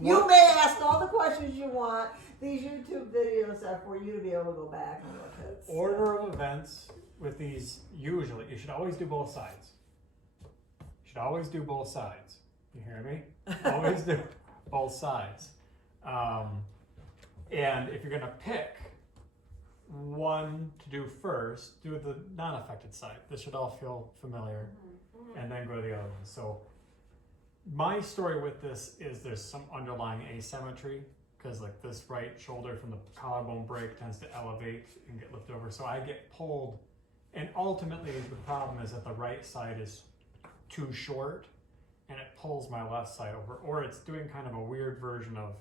You may ask all the questions you want. These YouTube videos are for you to be able to go back and look at. Order of events with these, usually, you should always do both sides. You should always do both sides. You hear me? Always do both sides. And if you're gonna pick one to do first, do the non-affected side. This should all feel familiar. And then go to the other one. So my story with this is there's some underlying asymmetry, because like this right shoulder from the collarbone break tends to elevate and get lifted over. So I get pulled, and ultimately the problem is that the right side is too short and it pulls my left side over, or it's doing kind of a weird version of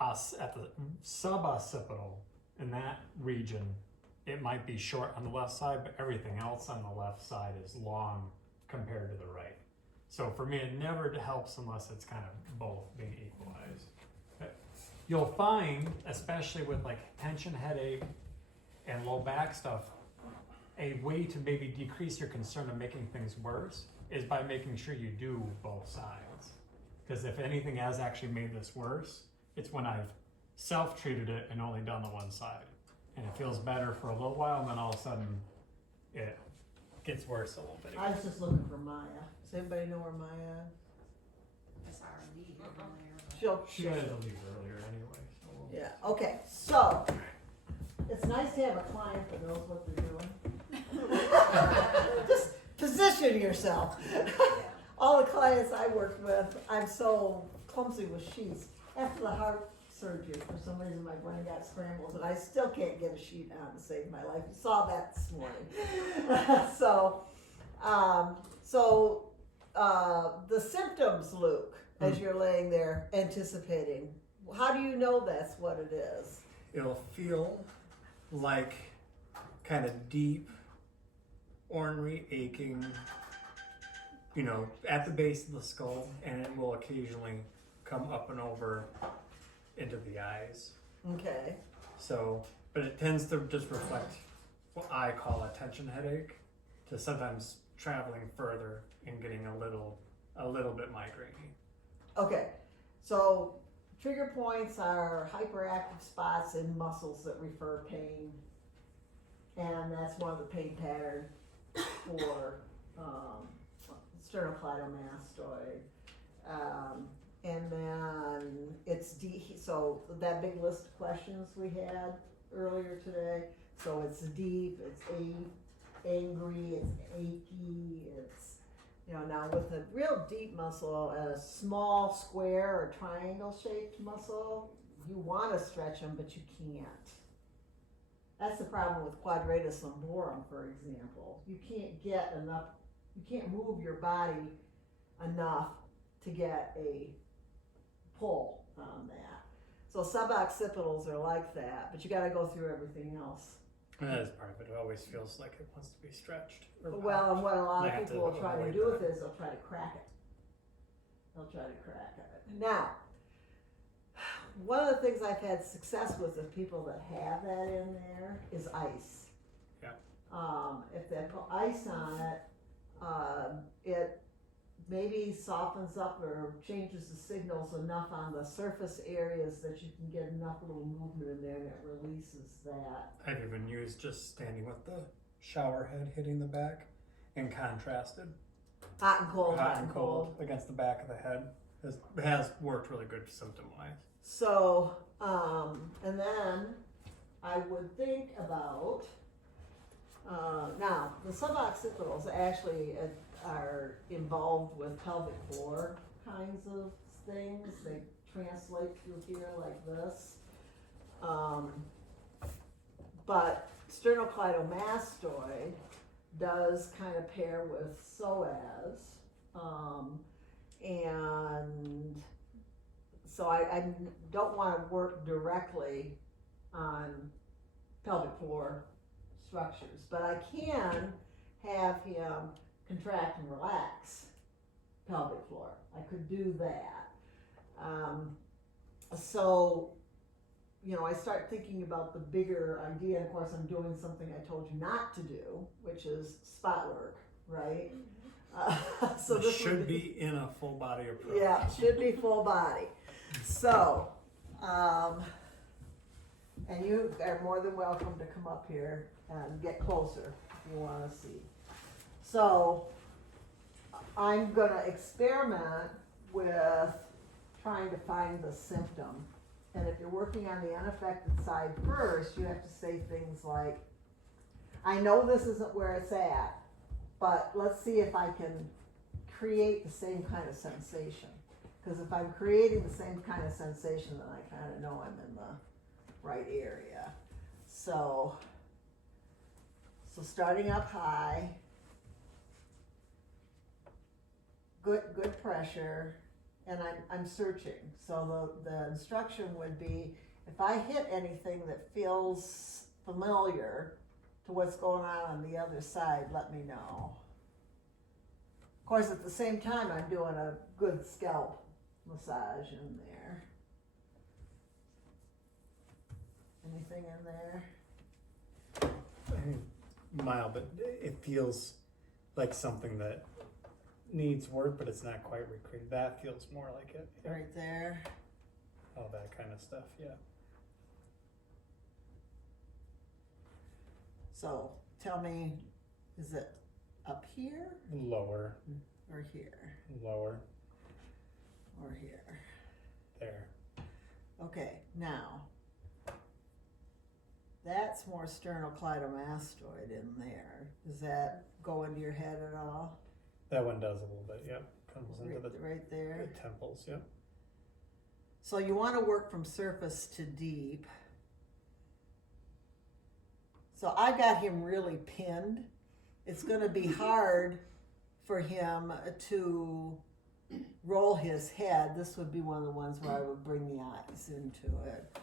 us at the suboccipital. In that region, it might be short on the left side, but everything else on the left side is long compared to the right. So for me, it never helps unless it's kind of both being equalized. But you'll find, especially with like tension headache and low back stuff, a way to maybe decrease your concern of making things worse is by making sure you do both sides. Because if anything has actually made this worse, it's when I've self-treated it and only done the one side. And it feels better for a little while, and then all of a sudden it gets worse a little bit. I was just looking for Maya. Does anybody know where Maya is? I saw her leave earlier. She had to leave earlier anyway. So we'll... Yeah, okay, so it's nice to have a client that knows what they're doing. Just position yourself. All the clients I worked with, I'm so clumsy with sheets. After the heart surgery, for some reason my brain got scrambled, and I still can't get a sheet on to save my life. You saw that this morning. The symptoms, Luke, as you're laying there anticipating, how do you know that's what it is? It'll feel like kind of deep, ornery aching, at the base of the skull, and it will occasionally come up and over into the eyes. Okay. So, but it tends to just reflect what I call a tension headache, to sometimes traveling further and getting a little bit migraine-y. Okay, so trigger points are hyperactive spots in muscles that refer pain, and that's one of the pain patterns for sternocleidomastoid. And then it's so that big list of questions we had earlier today. So it's deep, it's angry, it's achy, it's, now with a real deep muscle, a small square or triangle shaped muscle, you want to stretch them, but you can't. That's the problem with quadratus lumborum, for example. You can't move your body enough to get a pull on that. So suboccipitals are like that, but you got to go through everything else. And that is part of it. It always feels like it wants to be stretched. Well, and what a lot of They people have will to try to avoid do with that. it is they'll try to crack it. Now, one of the things I've had success with people that have that in there is ice. Yeah. If they put ice on it, it maybe softens up or changes the signals enough on the surface areas that you can get enough little movement in there that releases that. I've even used just standing with the shower head hitting the back and contrasted. Hot and cold, Hot and cold against the back of the head. It has worked really good symptom-wise. So, and then I would think about, now the suboccipitals actually are involved with pelvic floor kinds of things. They translate through here like this. But sternocleidomastoid does kind of pair with psoas. And so I don't want to work directly on pelvic floor structures, but I can have him contract and relax pelvic floor. I could do that. I start thinking about the bigger idea. Of course, I'm doing something I told you not to do, which is spot work, right? So It this should would be in a full body approach. Yeah, it should be full body. So, and you are more than welcome to come up here and get closer if you want to see. So, I'm going to experiment with trying to find the symptom. And if you're working on the unaffected side first, you have to say things like, I know this isn't where it's at, but let's see if I can create the same kind of sensation. Because if I'm creating the same kind of sensation, then I kind of know I'm in the right area. So starting up high, good pressure, and I'm searching. So the instruction would be, if I hit anything that feels familiar to what's going on the other side, let me know. Of course, at the same time, I'm doing a good scalp massage in there. Anything in there? I mean, mild, but it feels like something that needs work, but it's not quite recreated. That feels more like it. Yeah. Right there. All that kind of stuff, yeah. So tell me, is it up here Lower, or here lower, or here? there. Okay, now that's more sternocleidomastoid in there. Does that go into your head at all? That one does a little bit, yep. Comes into the Right there. temples, yep. So you want to work from surface to deep. So I got him really pinned. It's going to be hard for him to roll his head. This would be one of the ones where I would bring the eyes into it.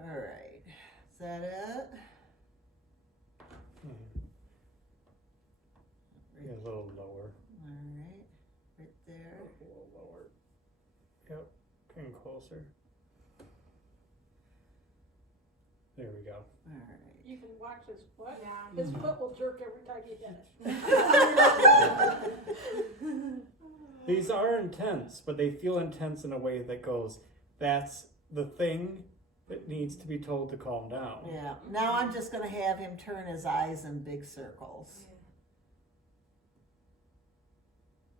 All right. Is that it? Yeah, a little lower. All right. Right there. A little lower. Yep, getting closer. There we go. All right. You can watch his foot. Yeah. His foot will jerk every time you hit it. These are intense, but they feel intense in a way that goes, that's the thing that needs to be told to calm down. Yeah. Now I'm just going to have him turn his eyes in big circles.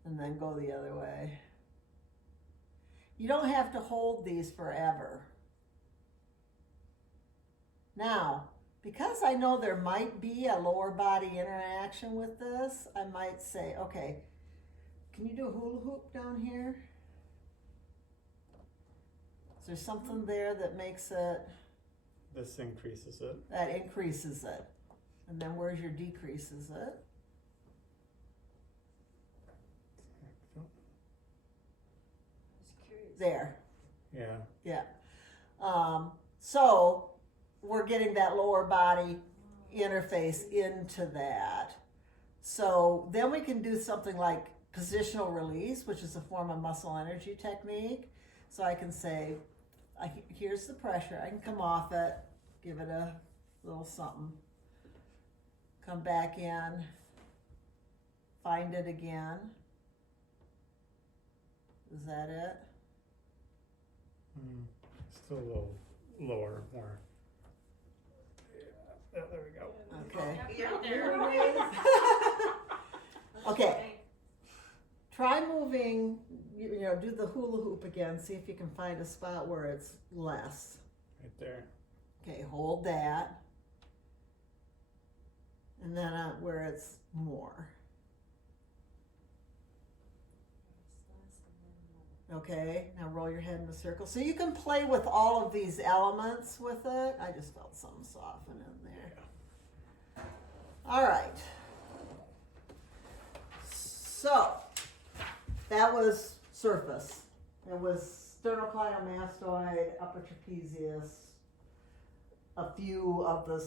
And then go the other way. You don't have to hold these forever. Now, because I know there might be a lower body interaction with this, I might say, okay, can you do a hula hoop down here? Is there something there that makes it, This increases it. that increases it? And then where's your decreases it? There. Yeah. Yeah. So we're getting that lower body interface into that. So then we can do something like positional release, which is a form of muscle energy technique. So I can say, here's the pressure. I can come off it, give it a little something, come back in, find it again. Is that it? Still a little lower, more. Yeah, there we go. Okay. Yeah, Okay. Try moving, you know, do the hula hoop again. See if you can find a spot where it's less. Right there. Okay, hold that. And then where it's more. Okay, now roll your head in a circle. So you can play with all of these elements with it. I just felt something soften in there. All right. So that was surface. It was sternocleidomastoid, upper trapezius, a few of the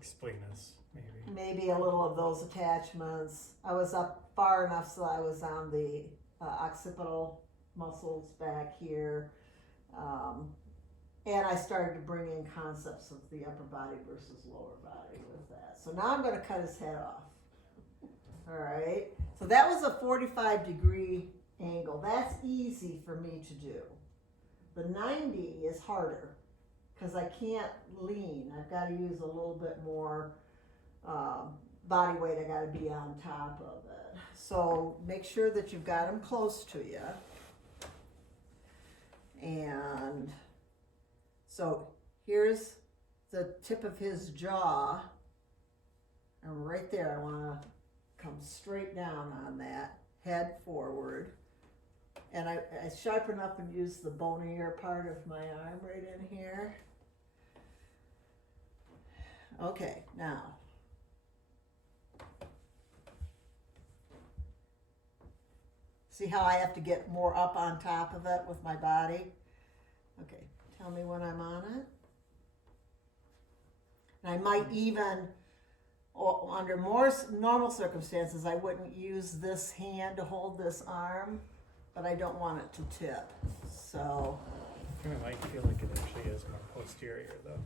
Splenus, maybe. maybe a little of those attachments. I was up far enough so I was on the occipital muscles back here. And I started to bring in concepts of the upper body versus lower body with that. So now I'm gonna cut his head off. All right, so that was a 45-degree angle. That's easy for me to do. The 90 is harder because I can't lean. I've got to use a little bit more body weight. I got to be on top of it. So make sure that you've got them close to you. And so here's the tip of his jaw. And right there, I want to come straight down on that, head forward. And I sharpen up and use the bonier part of my arm right in here. Okay, now. See how I have to get more up on top of it with my body? Okay, tell me when I'm on it. And I might even, under more normal circumstances, I wouldn't use this hand to hold this arm, but I don't want it to tip. So, It might feel like it actually is more posterior though.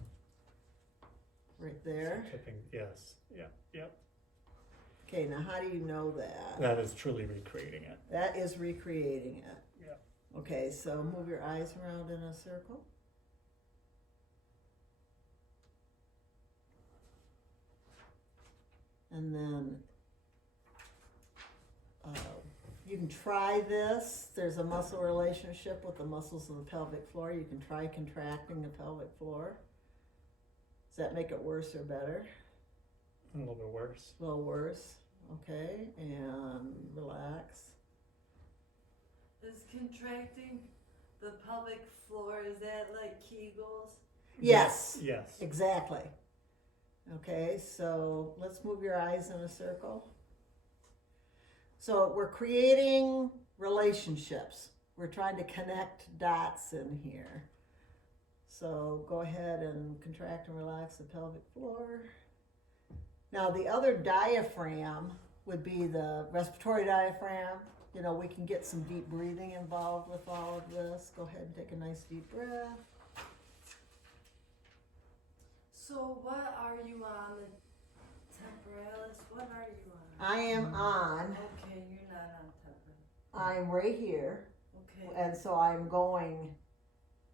right there. So tipping, yes, yep. Okay, now how do you know that? That is truly recreating it. That is recreating it. Yeah. Okay, so move your eyes around in a circle. And then you can try this. There's a muscle relationship with the muscles of the pelvic floor. You can try contracting the pelvic floor. Does that make it worse or better? A little bit worse. A little worse. Okay, and relax. Is contracting the pelvic floor, is that like Kegels? Yes, Yes. exactly. Okay, so let's move your eyes in a circle. So we're creating relationships. We're trying to connect dots in here. So go ahead and contract and relax the pelvic floor. Now the other diaphragm would be the respiratory diaphragm. You know, we can get some deep breathing involved with all of this. Go ahead and take a nice deep breath. So what are you on? The temporalis? What are you on? I am on, Okay, you're not on temporalis. I'm right here. Okay. And so I'm going,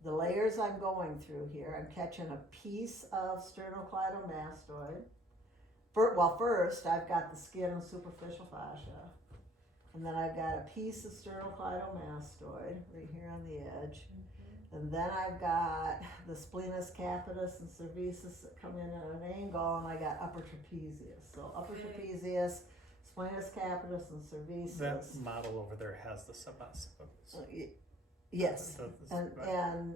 the layers I'm going through here, I'm catching a piece of sternocleidomastoid. First I've got the skin and superficial fascia. And then I've got a piece of sternocleidomastoid right here on the edge. And then I've got the splenius capitis and cervicis that come in at an angle, and I got upper trapezius. So upper trapezius, splenius capitis, and cervicis. That model over there has the suboccipital. Yes. Right. And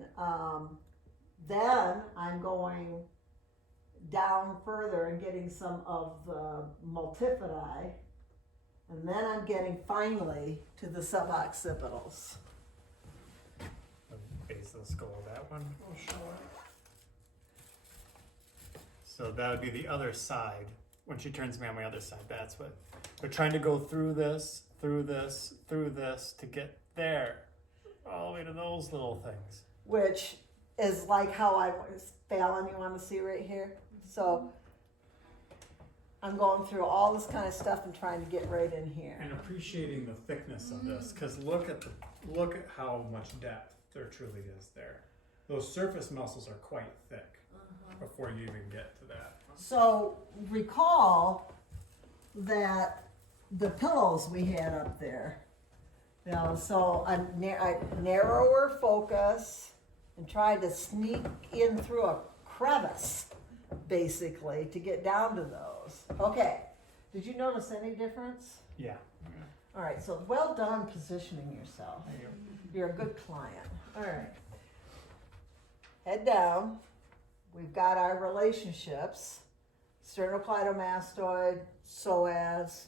then I'm going down further and getting some of the multifidi, and then I'm getting finally to the suboccipitals. The base of the skull, that one. Oh, sure. So that would be the other side. When she turns me on my other side, that's what we're trying to go through this, through this, through this to get there, all the way to those little things. Which is like how I was, Fallon, you want to see right here? So I'm going through all this kind of stuff and trying to get right in here. And appreciating the thickness of this, because look at how much depth there truly is there. Those surface muscles are quite thick before you even get to that. So recall that the pillows we had up there. You know, so I narrower focus and tried to sneak in through a crevice, basically, to get down to those. Okay, did you notice any difference? Yeah. All right, so well done positioning yourself. There you go. You're a good client. All right. Head down. We've got our relationships. Sternocleidomastoid, psoas,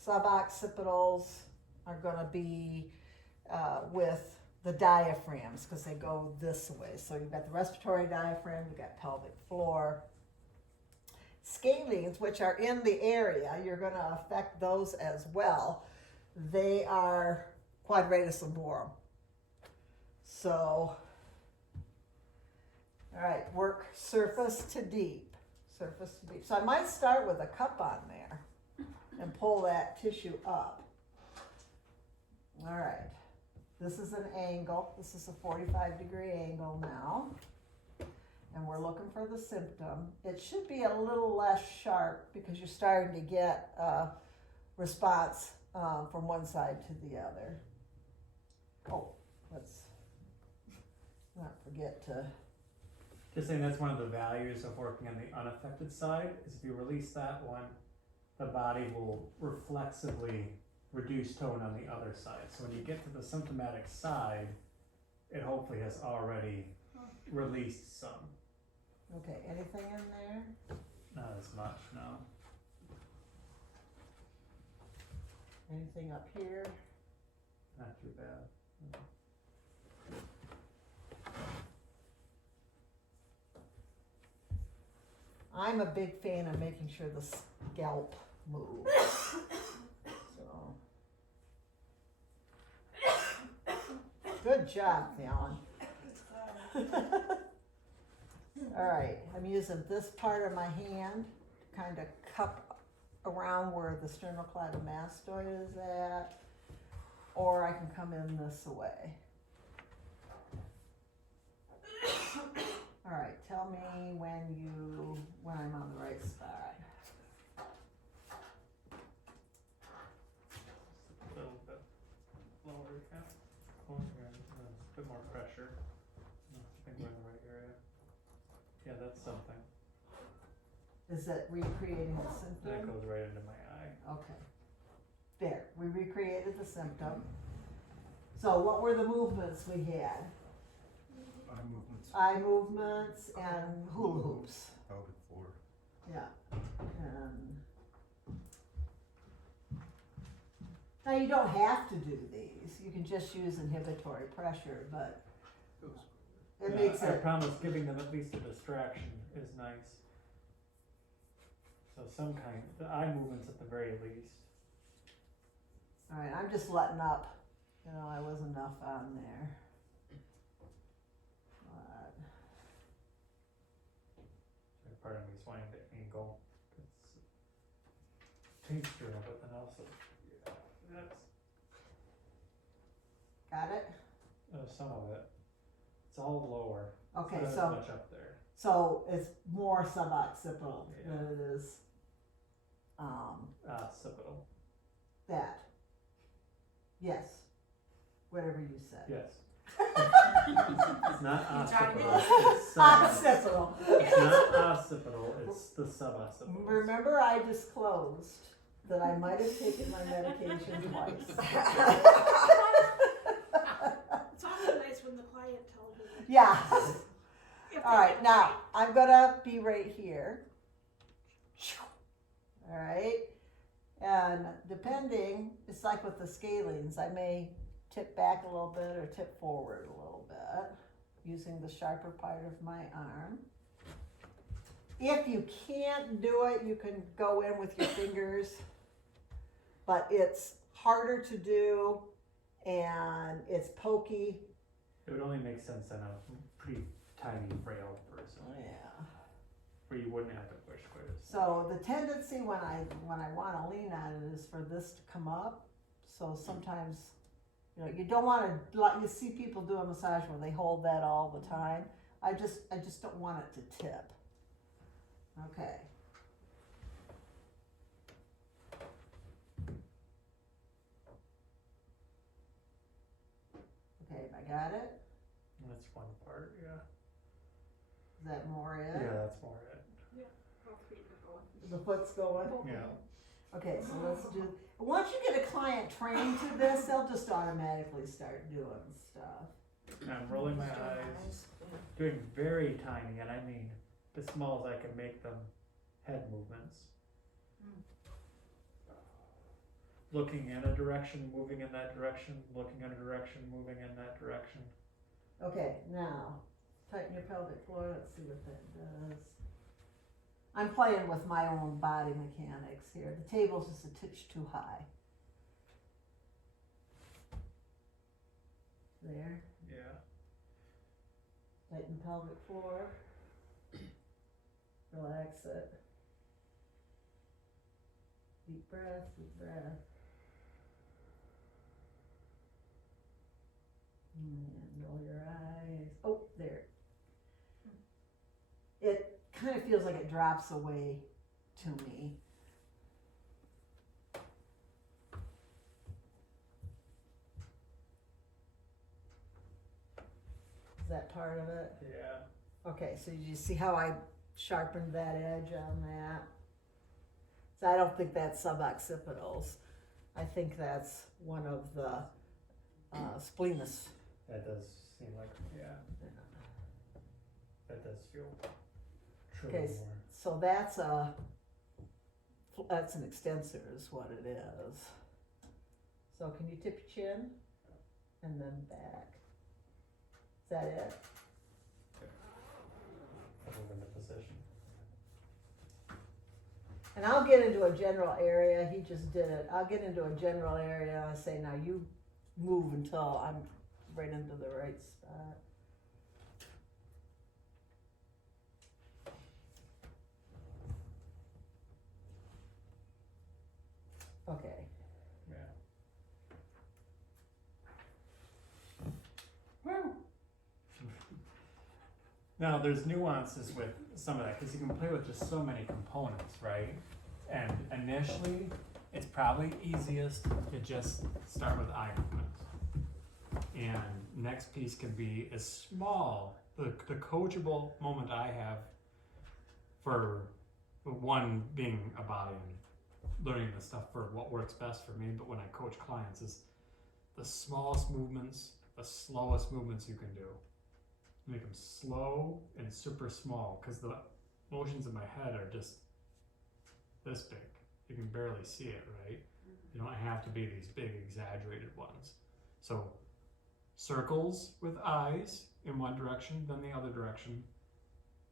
suboccipitals are going to be with the diaphragms because they go this way. So you've got the respiratory diaphragm, you've got pelvic floor. Scalenes, which are in the area, you're going to affect those as well. They are quadratus lumborum. So All right, work surface to deep, surface to deep. So I might start with a cup on there and pull that tissue up. All right, this is an angle. This is a 45-degree angle now. And we're looking for the symptom. It should be a little less sharp because you're starting to get a response from one side to the other. Oh, let's not forget to, Just saying that's one of the values of working on the unaffected side is if you release that one, the body will reflexively reduce tone on the other side. So when you get to the symptomatic side, it hopefully has already released some. okay, anything in there? Not as much, no. Anything up here? Not too bad. I'm a big fan of making sure the scalp moves. So. Good job, Fallon. All right, I'm using this part of my hand to kind of cup around where the sternocleidomastoid is at, or I can come in this way. All right, tell me when I'm on the right side. A little bit lower, yeah. Oh, yeah, a bit more pressure. I think we're in the right area. Yeah, that's something. Is that recreating the That symptom? goes right into my eye. Okay. There, we recreated the symptom. So what were the movements we had? Eye movements. Eye movements and hula hoops. Pelvic floor. Yeah. And now you don't have to do these. You can just use inhibitory pressure, but it Yeah, makes I it. promise giving them at least a distraction is nice. So some kind, the eye movements at the very least. All right, I'm just letting up. You know, I was enough on there. But Part of me is wanting to angle. It's texture of it, and also, yeah, that's got it? some of it. It's all lower. Okay, Not as so much up there. so it's more suboccipital Yeah. than it is Occipital. that. Yes. Whatever you said. Yes. It's not You trying to occipital. get- It's sub- Occipital. It's not occipital. It's the suboccipital. Remember, I disclosed that I might have taken my medication twice. It's also nice when the client tells you. Yeah. If All they right, get now right. I'm gonna be right here. All right, and depending, it's like with the scalenes, I may tip back a little bit or tip forward a little bit using the sharper part of my arm. If you can't do it, you can go in with your fingers, but it's harder to do and it's pokey. It would only make sense on a pretty tiny, frail person, Yeah. where you wouldn't have to push quite as. So the tendency when I want to lean on it is for this to come up. So sometimes, you know, you don't want to, like you see people do a massage where they hold that all the time. I just don't want it to tip. Okay. Okay, I got it. That's one part, yeah. Is that more it? Yeah, that's more it. All three are going. The foot's going. Both of Yeah. them. Okay, so let's do. Once you get a client trained to this, they'll just automatically start doing stuff. I'm rolling my eyes, doing very tiny, and I mean as small as I can make them, head movements. Looking in a direction, moving in that direction, looking in a direction, moving in that direction. Okay, now tighten your pelvic floor. Let's see what that does. I'm playing with my own body mechanics here. The table's just a titch too high. There. Yeah. Tighten pelvic floor. Relax it. Deep breath, deep breath. And roll your eyes. Oh, there. It kind of feels like it drops away to me. Is that part of it? Yeah. Okay, so you see how I sharpened that edge on that? So I don't think that's suboccipitals. I think that's one of the spleenus. That does seem like, yeah, that does feel truly Okay, more. so that's an extensor is what it is. So can you tip your chin and then back? Is that it? I'll move into position. And I'll get into a general area. He just did it. I'll get into a general area and I say, now you move until I'm right into the right spot. Okay. Yeah. Woo! Now, there's nuances with some of that because you can play with just so many components, right? And initially, it's probably easiest to just start with eye movement. And next piece can be as small, the coachable moment I have for one being a body and learning this stuff for what works best for me, but when I coach clients is the smallest movements, the slowest movements you can do. Make them slow and super small because the motions in my head are just this big. You can barely see it, right? You don't have to be these big exaggerated ones. So circles with eyes in one direction, then the other direction.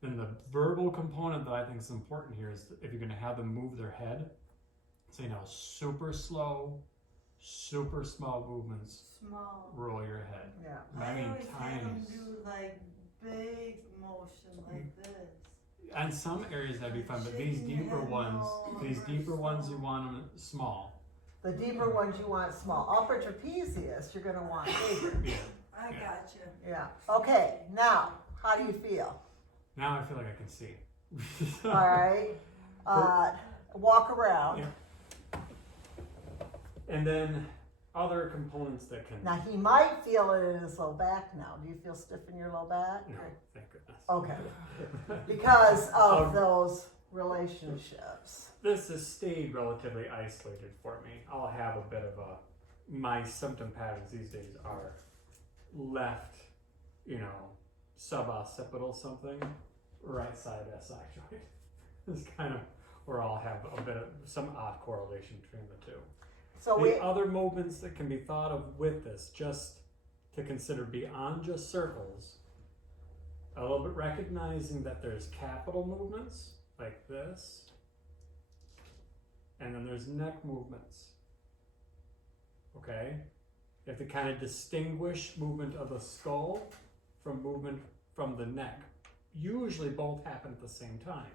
Then the verbal component that I think is important here is if you're going to have them move their head, say now super slow, super small movements, Small. roll your head. Yeah. I mean always had tiny. them do like big motion like this. And some areas that'd be fun, but these Shaking your deeper head ones, no, these or deeper ones, you small. want them small. The deeper ones you want small. Upper trapezius, you're gonna want bigger. Yeah. I Yeah. got you. Yeah. Okay, now, how do you feel? Now I feel like I can see. All right. Walk around. Yeah. And then other components that can. Now, he might feel it in his low back now. Do you feel stiff in your low back? No, thank goodness. Okay. Because of those relationships. This has stayed relatively isolated for me. I'll have a bit of my symptom patterns these days are left, suboccipital something, right side SI joint. It's kind of where I'll have a bit of some odd correlation between the two. So The other movements that can be thought of with this, just to consider beyond just circles, a little bit recognizing that there's capital movements like this, and then there's neck movements. Okay? You have to kind of distinguish movement of the skull from movement from the neck. Usually both happen at the same time.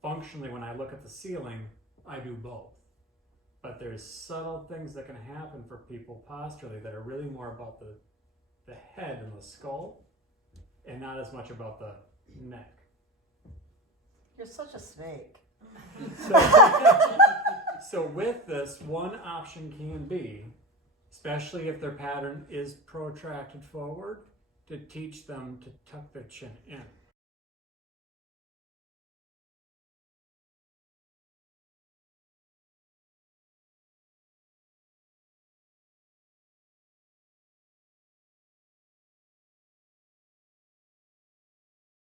Functionally, when I look at the ceiling, I do both. But there's subtle things that can happen for people posturally that are really more about the head and the skull, and not as much about the neck. you're such a snake. So with this, one option can be, especially if their pattern is protracted forward, to teach them to tuck their chin in.